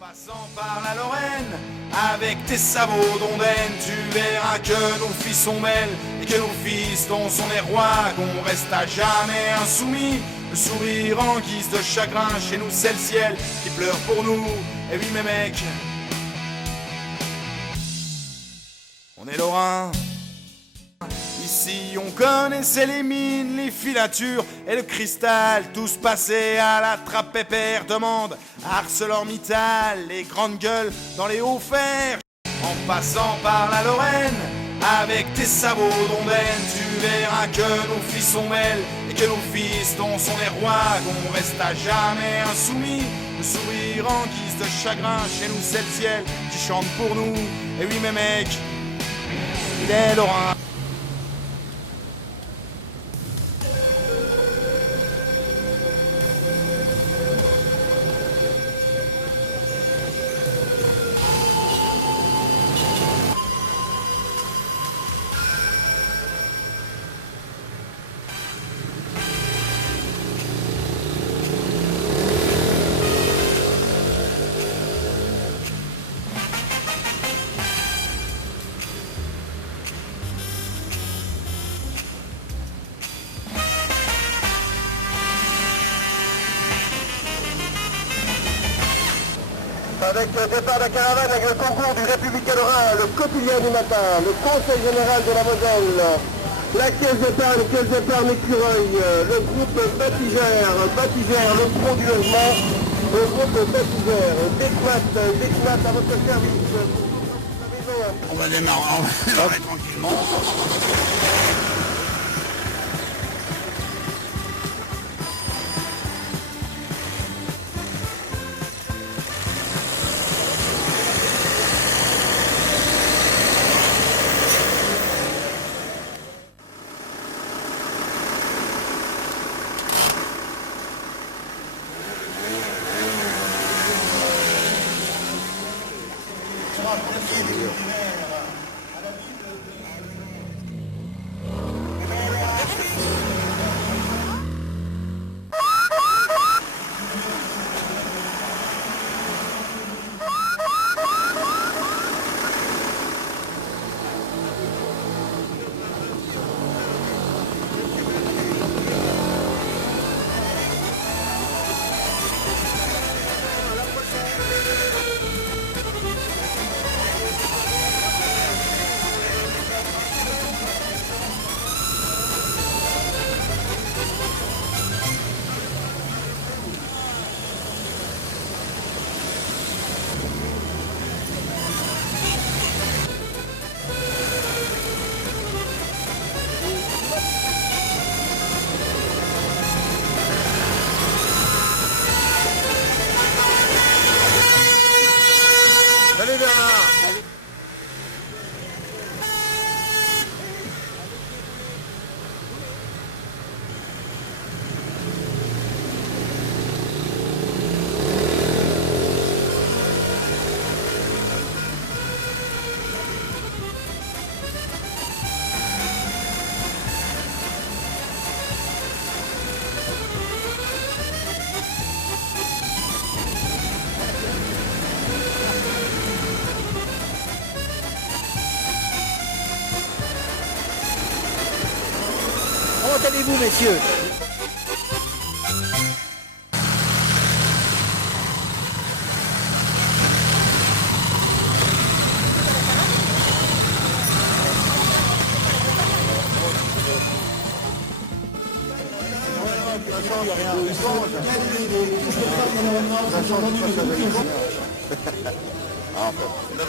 Passant par la Lorraine, avec tes sabots d'ondaine, tu verras que nos filles sont belles et que nos fistons sont des rois, qu'on reste à jamais insoumis. Le sourire en guise de chagrin, chez nous c'est le ciel qui pleure pour nous. Et oui mes mecs, on est lorrains. Ici on connaissait les mines, les filatures et le cristal. Tous passés à la trappe pépère, demande ArcelorMittal, les grandes gueules dans les hauts fers. En passant par la Lorraine, avec tes sabots d'ondaine, tu verras que nos filles sont belles et que nos fistons sont des rois, qu'on reste à jamais insoumis. Le sourire en guise de chagrin, chez nous c'est le ciel qui chante pour nous. Et oui mes mecs, il est lorrain. Avec le départ de la caravane, avec le concours du Républicain Lorrain, le quotidien du matin, le conseil général de la Moselle, la caisse d'épargne Écureuil, le groupe Baptigère, le front du logement, le groupe Baptigère, Desmat à votre service. On va démarrer tranquillement. Salut Bernard. Comment allez-vous, messieurs?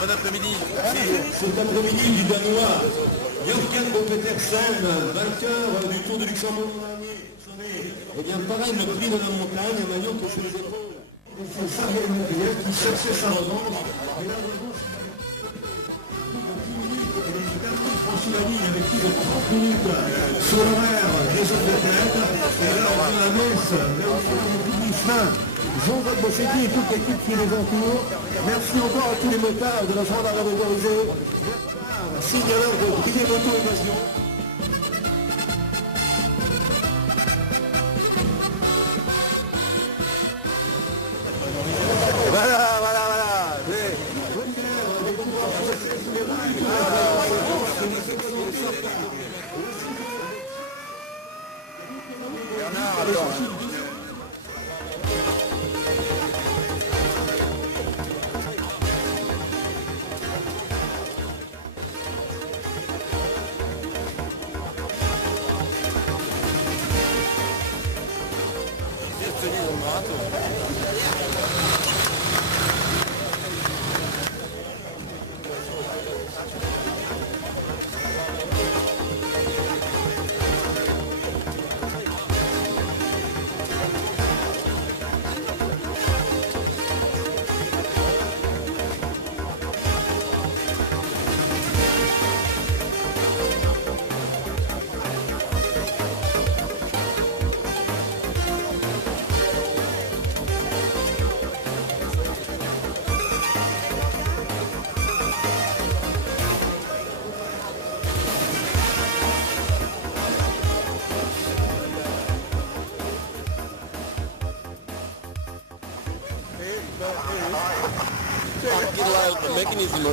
Bon après-midi. Cet après-midi du Danois, Jørgen Bo Petersen, vainqueur du Tour de Luxembourg l'an dernier. Eh bien, pareil, le prix de la montagne, un maillot qui sur les épaules. C'est ça qui cherchait sa revanche. Et la revanche, il a franchi la ligne avec plus de 30 minutes sur l'horaire des autres athlètes. Et là, on annonce le fin. Jean-Jacques Bossetti et toute l'équipe qui les entoure. Merci encore à tous les motards de la gendarmerie motorisée. Signaleur de briller moto-évasion. Voilà. Fucking loud mechanism.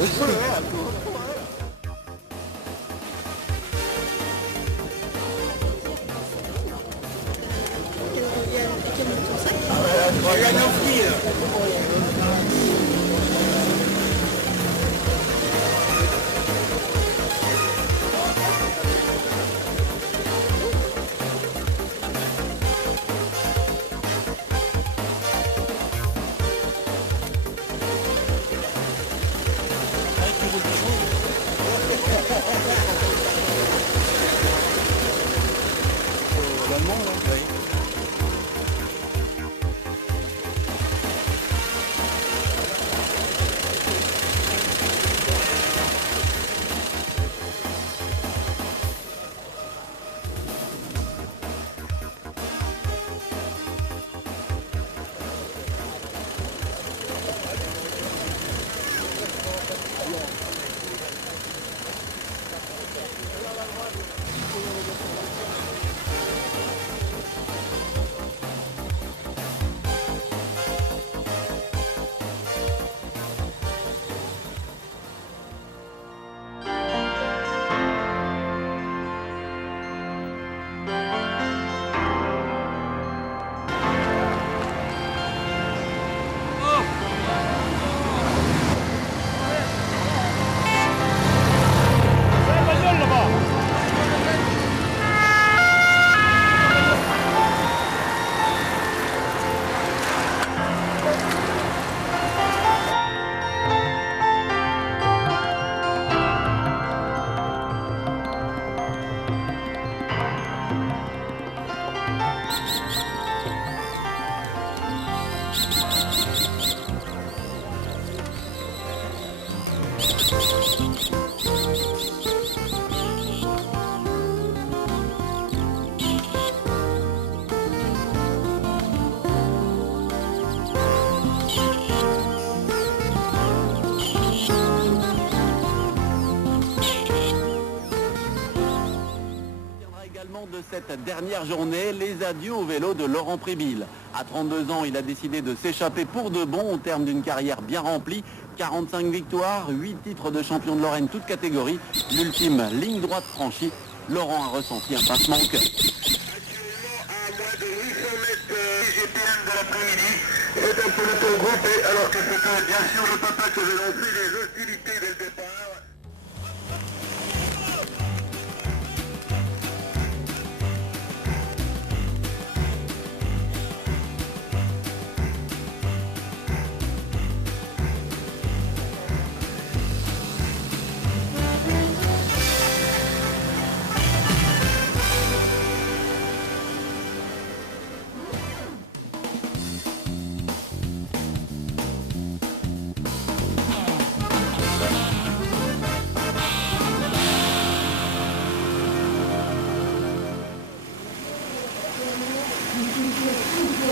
De cette dernière journée, les adieux au vélo de Laurent Prébille. À 32 ans, il a décidé de s'échapper pour de bon au terme d'une carrière bien remplie. 45 victoires, 8 titres de champion de Lorraine, toutes catégories. L'ultime ligne droite franchie, Laurent a ressenti un pincement au cœur. Actuellement à moins de 800 mètres IGPM de l'après-midi, c'est un peloton groupé alors que c'était bien sûr le papa que j'ai lancé les hostilités dès le départ.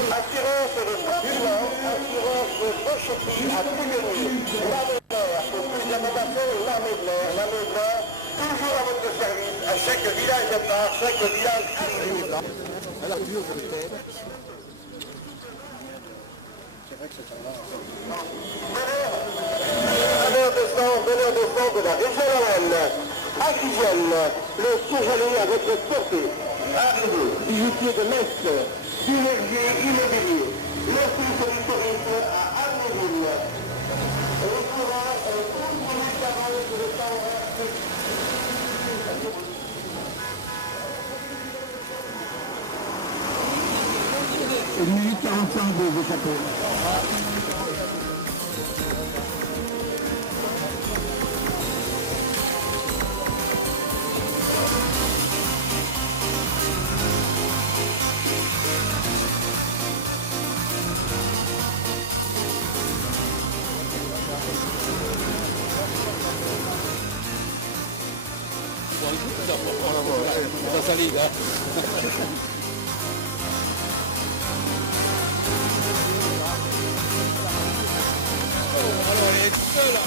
Assurance de Franchement, assurance de Pochetti à Toulouse, l'armée de l'air, pour plus d'informations, l'armée de l'air, toujours à votre service, à chaque village de part, chaque village arrivé. Donneur de sang de la région Lorraine, à Guyenne, le surgelé avec le porté, arrivé, bijoutier de Metz, Synergie immobilier, le service du tourisme à Arméville. Le courant est tout minutes avant le temps horaire. 1 minute 45 de échappés. La salida. Allora, è tutto là.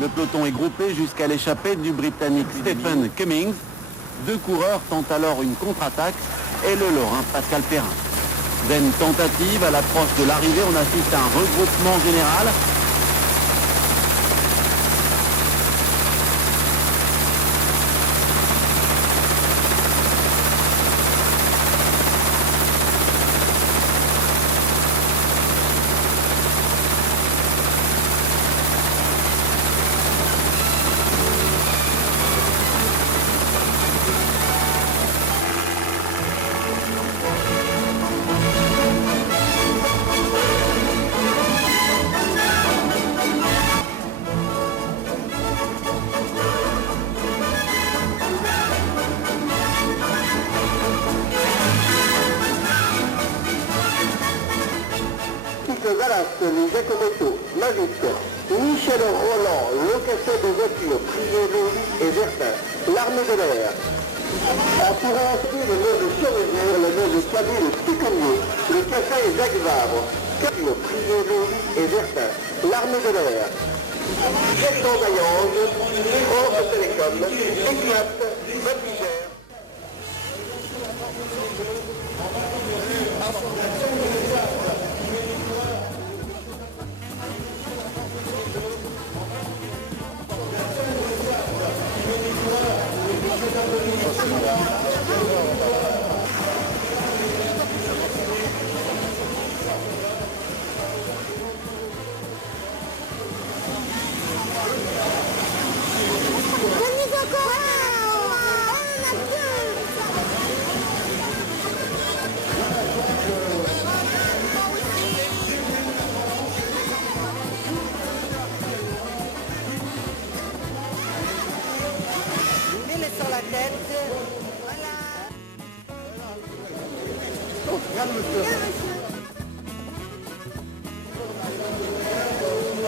Le peloton est groupé jusqu'à l'échappée du Britannique Stephen Cummings. Deux coureurs tentent alors une contre-attaque et le Lorrain Pascal Perrin. Vaine tentative, à l'approche de l'arrivée, on assiste à un regroupement général. Galas, les Jacometto, Magic, Michel Roland, location de voitures, Prié, Louis et Vertin, l'armée de l'air. On pourrait inscrire le nom de Surveilleur, le nom de Cabine Piconnier, le café Jacques Vabre, Capio, Prié, Louis et Vertin, l'armée de l'air. Gestion Mayenge, France Télécom, Éclate, Voltigère.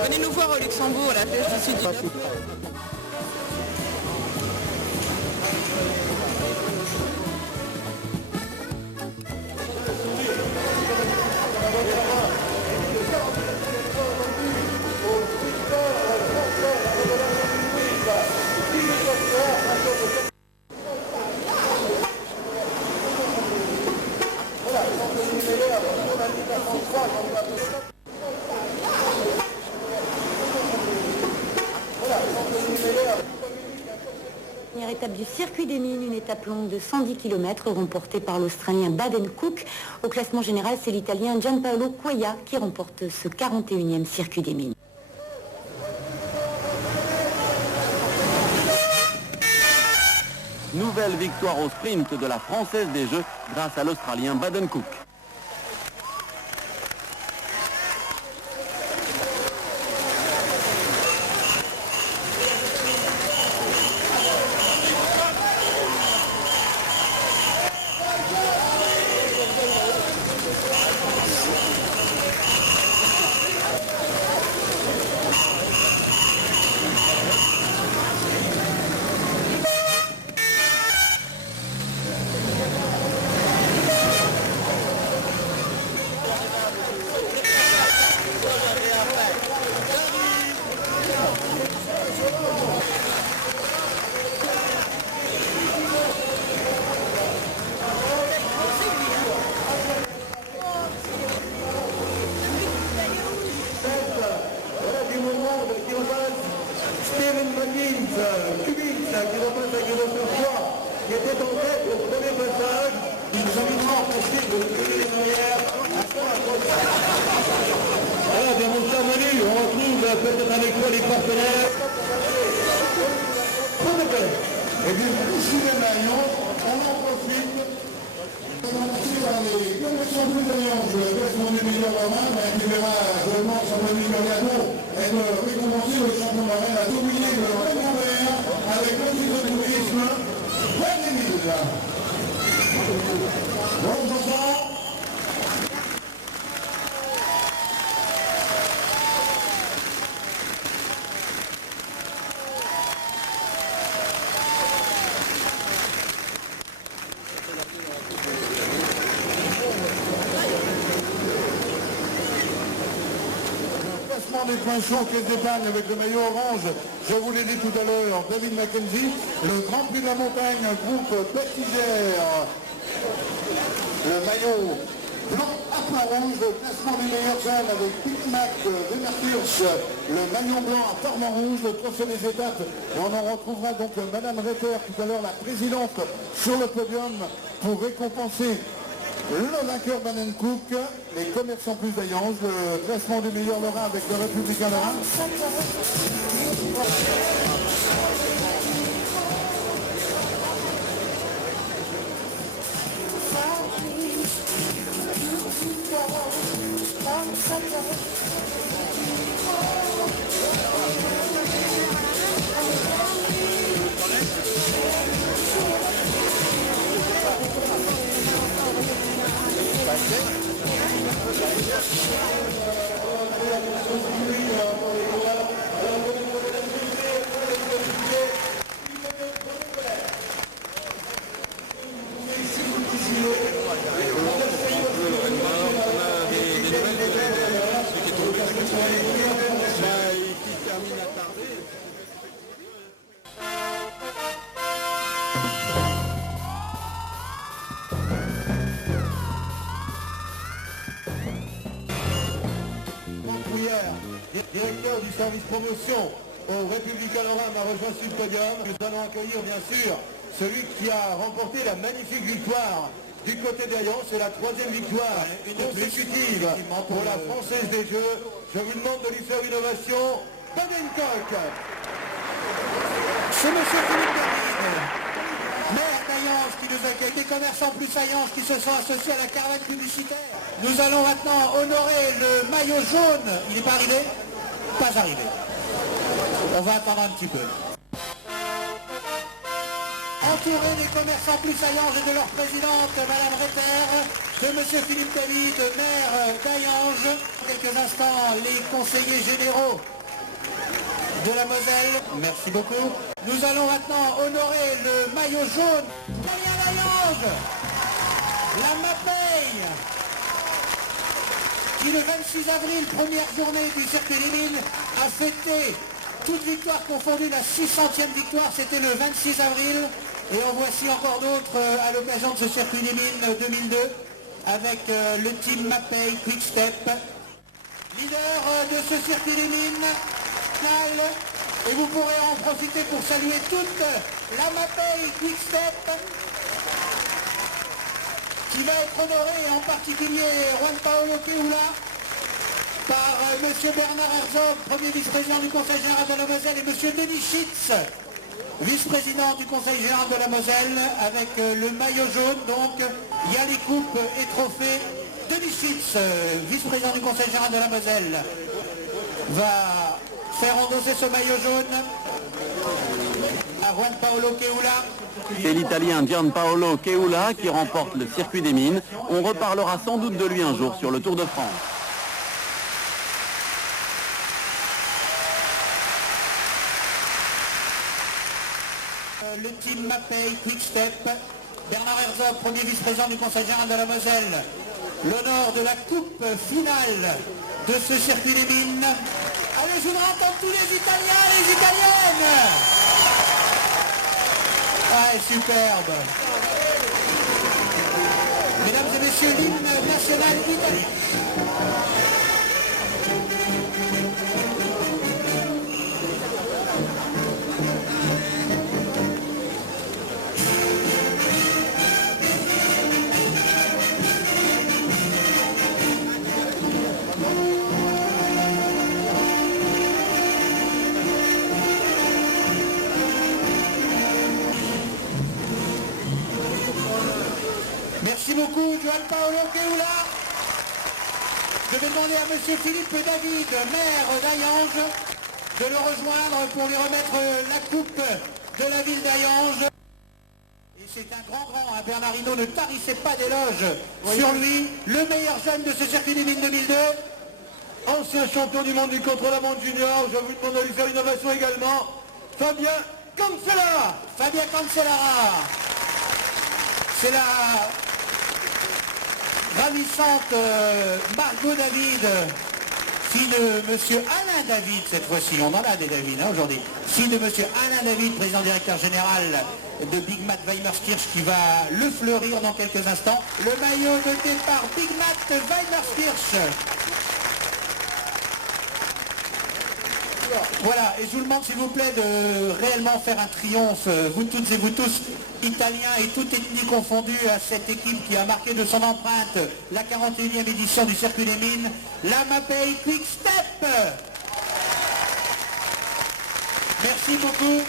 Venez nous voir au Luxembourg, à la flèche du Sud. Première étape du circuit des mines, une étape longue de 110 km remportée par l'Australien Baden Cook. Au classement général, c'est l'Italien Gianpaolo Quaglia qui remporte ce 41e circuit des mines. Nouvelle victoire au sprint de la Française des Jeux grâce à l'Australien Baden Cook. peut-être avec toi les partenaires. Et bien, ici les maillons, on en profite. Commencer par les commerçants plus alliances, le classement du million romain, qui verra seulement son ami Galiano et de récompenser le champion marin à dominer le Raymond Vert avec le titre de tourisme 20 000. Bons enfants. Des points chauds, caisse d'épargne avec le maillot orange, je vous l'ai dit tout à l'heure, David Mackenzie, le Grand Prix de la Montagne, groupe Bettigère, le maillot blanc à point rouge, le classement des meilleurs jeunes avec Big Mac de Mercurch, le maillot blanc à Formant rouge, le trophée des étapes, et on en retrouvera donc Madame Retter tout à l'heure, la présidente, sur le podium pour récompenser le vainqueur Baden-Cook, les commerçants plus d'Ayange, le classement du meilleur Lorrain avec le Républicain Lorrain. Directeur du service promotion au Républicain Lorrain m'a rejoint sur le podium. Nous allons accueillir bien sûr celui qui a remporté la magnifique victoire du côté d'Ayange. C'est la troisième victoire consécutive pour la Française des Jeux. Je vous demande de lui faire une ovation. Baden-Cook. C'est monsieur Philippe David, maire d'Ayange, qui nous accueille, des commerçants plus Ayange qui se sont associés à la caravane publicitaire. Nous allons maintenant honorer le maillot jaune. Il n'est pas arrivé? Pas arrivé. On va attendre un petit peu. Entouré des commerçants plus Ayange et de leur présidente, Madame Retter, de monsieur Philippe David, maire d'Ayange. Dans quelques instants, les conseillers généraux de la Moselle. Merci beaucoup. Nous allons maintenant honorer le maillot jaune. Damien d'Ayange, la Mapei, qui le 26 avril, première journée du circuit des mines, a fêté toute victoire confondue, la 600e victoire, c'était le 26 avril. Et en voici encore d'autres à l'occasion de ce circuit des mines 2002, avec le team Mapei Quick Step. Leader de ce circuit des mines, et vous pourrez en profiter pour saluer toute la Mapei Quick Step, qui va être honoré, en particulier Juan Paolo Keula, par M. Bernard Herzog, premier vice-président du Conseil général de la Moselle, et M. Denis Schitz, vice-président du Conseil général de la Moselle, avec le maillot jaune. Donc, il y a les coupes et trophées. Denis Schitz, vice-président du Conseil général de la Moselle, va faire endosser ce maillot jaune à Juan Paolo Keula. C'est l'Italien Gianpaolo Keula qui remporte le circuit des mines. On reparlera sans doute de lui un jour sur le Tour de France. Le team Mapei Quick Step, Bernard Herzog, premier vice-président du Conseil général de la Moselle, l'honneur de la coupe finale de ce circuit des mines. Allez, je voudrais entendre tous les Italiens et les Italiennes. Ah, superbe. Mesdames et messieurs, l'hymne national italien. Merci beaucoup, Juan Paolo Keula. Je vais demander à monsieur Philippe David, maire d'Ayange, de le rejoindre pour lui remettre la coupe de la ville d'Ayange. Et c'est un grand, hein, Bernard Hinault, ne tarissez pas d'éloges sur lui, le meilleur jeune de ce circuit des mines 2002. Ancien champion du monde du contre-la-montre junior, je vous demande de lui faire une ovation également. Fabien Cancellara. Fabien Cancellara. C'est la ravissante Margot David, fille de monsieur Alain David cette fois-ci. On en a des David hein, aujourd'hui. Fille de monsieur Alain David, président directeur général de Big Mat Weimerskirch, qui va le fleurir dans quelques instants. Le maillot de départ Big Mat Weimerskirch. Voilà, et je vous demande s'il vous plaît de réellement faire un triomphe, vous toutes et vous tous, italiens et toute ethnie confondue, à cette équipe qui a marqué de son empreinte la 41e édition du Circuit des Mines, la Mapei Quick Step. Merci beaucoup.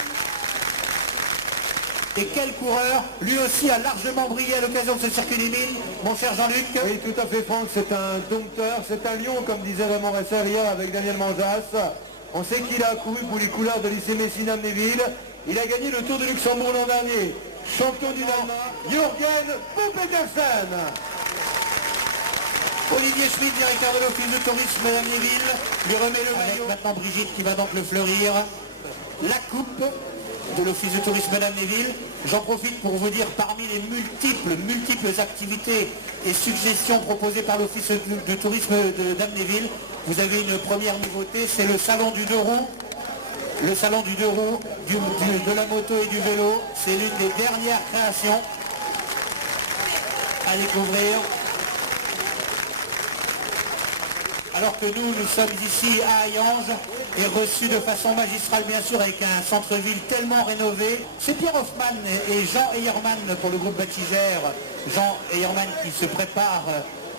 Et quel coureur, lui aussi a largement brillé à l'occasion de ce Circuit des Mines, mon cher Jean-Luc. Oui, tout à fait Franck, c'est un dompteur, c'est un lion, comme disait Raymond Resser hier avec Daniel Manjas. On sait qu'il a couru pour les couleurs de lycée Messina-Amnéville. Il a gagné le Tour de Luxembourg l'an dernier. Champion du Danemark, Jürgen Petersen. Olivier Schmitt, directeur de l'Office de tourisme d'Amnéville, lui remet le maillot. Maintenant Brigitte qui va donc le fleurir. La coupe de l'Office de tourisme d'Amnéville. J'en profite pour vous dire, parmi les multiples activités et suggestions proposées par l'Office de tourisme d'Amnéville, vous avez une première nouveauté, c'est le salon du deux roues. Le salon du deux roues, de la moto et du vélo. C'est l'une des dernières créations à découvrir. Alors que nous sommes ici à Hayange et reçus de façon magistrale bien sûr avec un centre-ville tellement rénové. C'est Pierre Hoffmann et Jean Eyermann pour le groupe Batigère. Jean Eyermann qui se prépare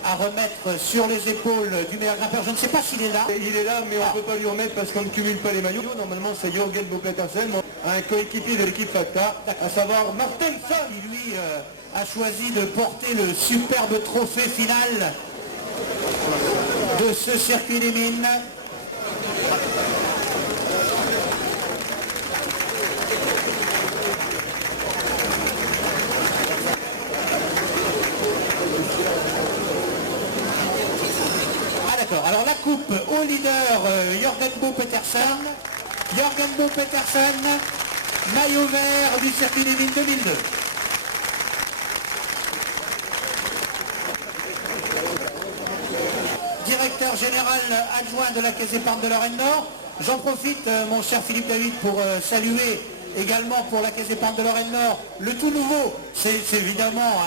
à remettre sur les épaules du meilleur grimpeur. Je ne sais pas s'il est là. Il est là, mais on ne peut pas lui remettre parce qu'on ne cumule pas les maillots. Normalement, c'est Jürgen Petersen, un coéquipier de l'équipe FACTA, à savoir Martin Sam. Qui lui a choisi de porter le superbe trophée final de ce circuit des mines. Alors la coupe au leader Jürgen Petersen. Jürgen Petersen, maillot vert du circuit des mines 2002. Directeur général adjoint de la Caisse d'épargne de Lorraine Nord. J'en profite, mon cher Philippe David, pour saluer également pour la Caisse d'épargne de Lorraine Nord le tout nouveau. C'est évidemment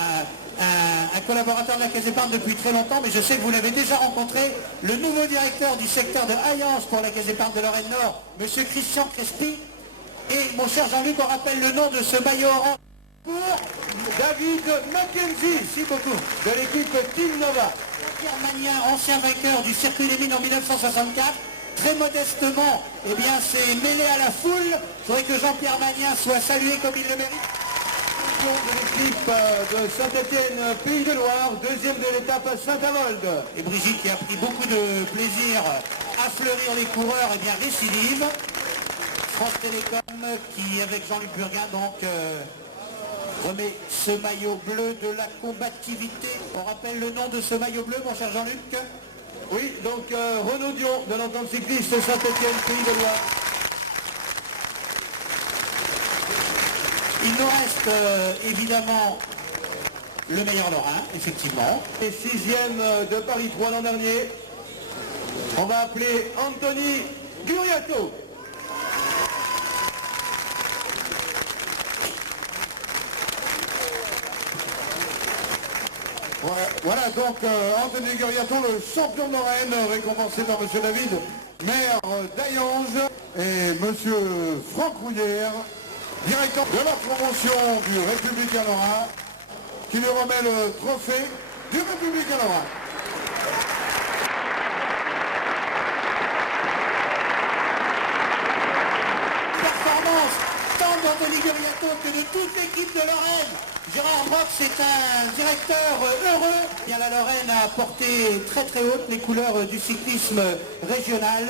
un collaborateur de la Caisse d'épargne depuis très longtemps, mais je sais que vous l'avez déjà rencontré, le nouveau directeur du secteur de Hayange pour la Caisse d'épargne de Lorraine Nord, monsieur Christian Crespi. Et mon cher Jean-Luc, on rappelle le nom de ce maillot orange pour David Mackenzie, merci beaucoup, de l'équipe Team Nova. Jean-Pierre Magnien, ancien vainqueur du circuit des mines en 1964, très modestement, eh bien, s'est mêlé à la foule. Il faudrait que Jean-Pierre Magnien soit salué comme il le mérite. De l'équipe de Saint-Étienne, Pays de Loire, deuxième de l'étape à Saint-Avold. Et Brigitte qui a pris beaucoup de plaisir à fleurir les coureurs, et bien récidive. France Télécom qui, avec Jean-Luc Burguin, donc remet ce maillot bleu de la combativité. On rappelle le nom de ce maillot bleu, mon cher Jean-Luc? Oui, donc Renaud Dion de l'entente cycliste Saint-Étienne, Pays de Loire. Il nous reste évidemment le meilleur Lorrain, effectivement. Et sixième de Paris 3 l'an dernier. On va appeler Anthony Guriato. Voilà donc Anthony Guriato, le champion de Lorraine, récompensé par M. David, maire d'Hayange, et M. Franck Rouillère, directeur de la promotion du Républicain Lorrain, qui lui remet le trophée du Républicain Lorrain. Performance tant d'Anthony Guriato que de toute l'équipe de Lorraine. Gérard Brock, c'est un directeur heureux. Bien, la Lorraine a porté très très haute les couleurs du cyclisme régional.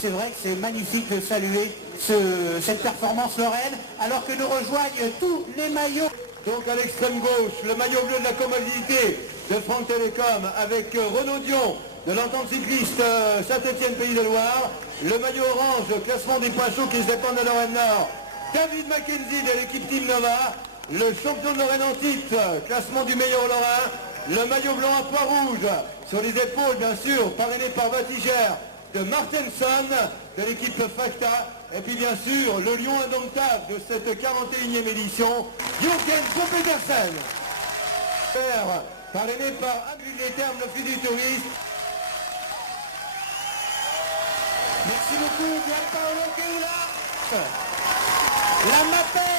C'est vrai que c'est magnifique de saluer cette performance lorraine, alors que nous rejoignent tous les maillots. Donc à l'extrême gauche, le maillot bleu de la commodité de France Télécom avec Renaud Dion de l'entente cycliste Saint-Étienne-Pays de Loire. Le maillot orange, le classement des points chauds qui se dépendent de Lorraine Nord. David Mackenzie de l'équipe Team Nova. Le champion de Lorraine en titre, classement du meilleur Lorrain. Le maillot blanc à poids rouge sur les épaules, bien sûr, parrainé par Vatigère de Martenson de l'équipe Facta. Et puis bien sûr, le lion indomptable de cette 41e édition, Jochen Petersen. Parrainé par Abus des Termes, l'Office du Tourisme. Merci beaucoup, Gianpaolo Keula. La Mapei.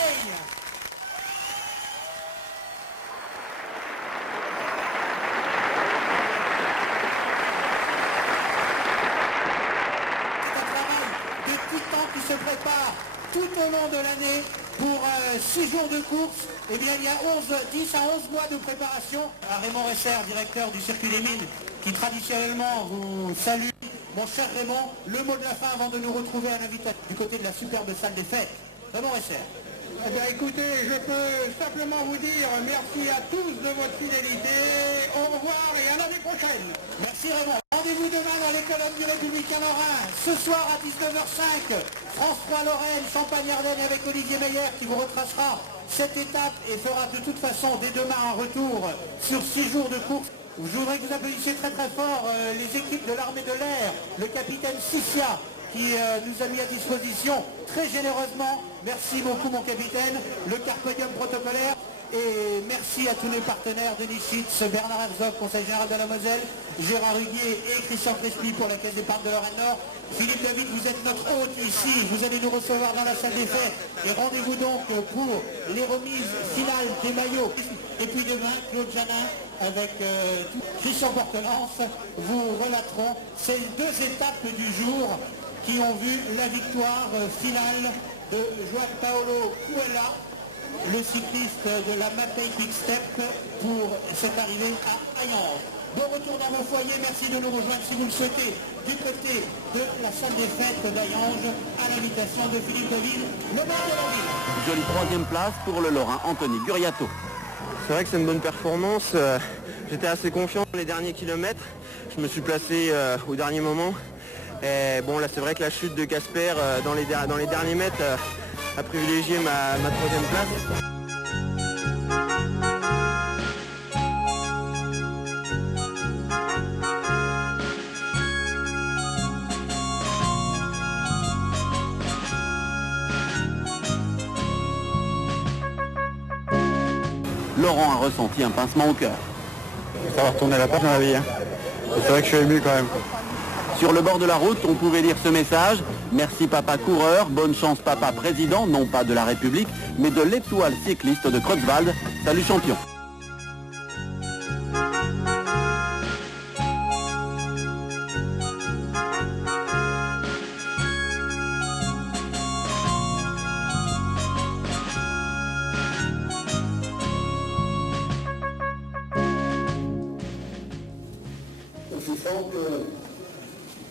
Qui se prépare tout au long de l'année pour 6 jours de course. Eh bien, il y a 10 à 11 mois de préparation. Raymond Resser, directeur du Circuit des Mines, qui traditionnellement vous salue. Mon cher Raymond, le mot de la fin avant de nous retrouver à l'invitation du côté de la superbe salle des fêtes. Raymond Resser. Eh bien, écoutez, je peux simplement vous dire merci à tous de votre fidélité. Au revoir et à l'année prochaine. Merci Raymond. Rendez-vous demain dans les colonnes du Républicain Lorrain. Ce soir à 19h05, France 3 Lorraine, Champagne-Ardenne avec Olivier Meyer qui vous retracera cette étape et fera de toute façon dès demain un retour sur 6 jours de course. Je voudrais que vous applaudissiez très très fort les équipes de l'armée de l'air, le capitaine Sissia qui nous a mis à disposition très généreusement. Merci beaucoup mon capitaine, le carpodium protocolaire. Et merci à tous les partenaires, Denis Schitz, Bernard Herzog, Conseil général de la Moselle, Gérard Huguier et Christian Crespi pour la Caisse d'épargne de Lorraine Nord. Philippe David, vous êtes notre hôte ici, vous allez nous recevoir dans la salle des fêtes. Et rendez-vous donc pour les remises finales des maillots. Et puis demain, Claude Janin avec Christian Portelance vous relateront ces 2 étapes du jour qui ont vu la victoire finale de Juan Paolo Cuella, le cycliste de la Mapei Quick Step pour cette arrivée à Hayange. Bon retour dans vos foyers, merci de nous rejoindre si vous le souhaitez du côté de la salle des fêtes d'Hayange à l'invitation de Philippe Deville, le maire de la ville. Jolie 3e place pour le Lorrain Anthony Guriato. C'est vrai que c'est une bonne performance, j'étais assez confiant dans les derniers kilomètres, je me suis placé au dernier moment. Et bon là c'est vrai que la chute de Casper dans les derniers mètres a privilégié ma 3e place. Laurent a ressenti un pincement au cœur. Ça va retourner la page dans la vie. C'est vrai que je suis ému quand même. Sur le bord de la route, on pouvait lire ce message. Merci papa coureur, bonne chance papa président, non pas de la République, mais de l'étoile cycliste de Creutzwald. Salut champion.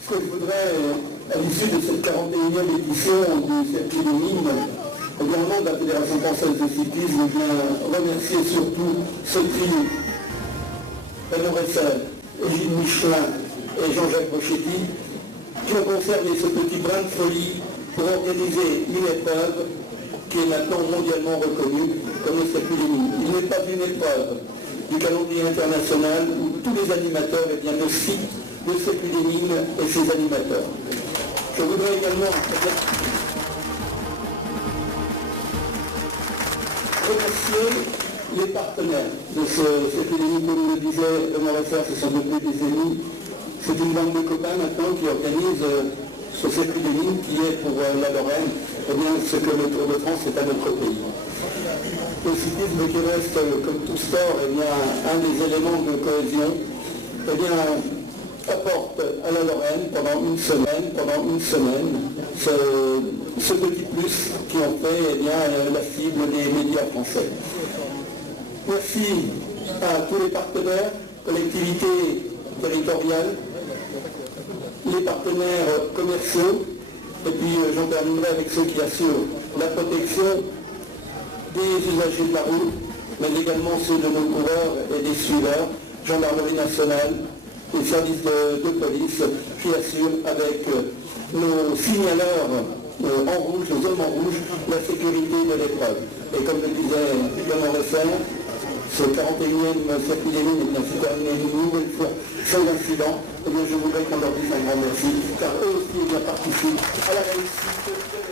Ce que je voudrais, à l'issue de cette 41e édition du Circuit des Mines, au nom de la Fédération française de cyclisme, je viens remercier surtout ce trio, Raymond Resser, Gilles Michelin et Jean-Jacques Boschetti, qui ont conservé ce petit brin de folie pour organiser une épreuve qui est maintenant mondialement reconnue comme le Circuit des Mines. Il n'est pas une épreuve du calendrier international où tous les animateurs ne citent le Circuit des Mines et ses animateurs. Je voudrais également remercier les partenaires de ce Circuit des Mines, comme le disait Raymond Resser, ce sont devenus des amis. C'est une bande de copains maintenant qui organise ce Circuit des Mines qui est pour la Lorraine, eh bien, ce que le Tour de France est à notre pays. Le cyclisme qui reste, comme tout sport, eh bien, un des éléments de cohésion, eh bien, apporte à la Lorraine pendant une semaine ce petit plus qui en fait eh bien, la cible des médias français. Merci à tous les partenaires, collectivités territoriales, les partenaires commerciaux, et puis j'en terminerai avec ceux qui assurent la protection des usagers de la route, mais également ceux de nos coureurs et des suiveurs, gendarmerie nationale, les services de police qui assurent avec nos signaleurs en rouge, nos hommes en rouge, la sécurité de l'épreuve. Et comme le disait Clément Ressel, ce 41e circuit des mines est bien sûr terminé une nouvelle fois sans incident. Et bien je voudrais qu'on leur dise un grand merci, car eux aussi participent à la réussite.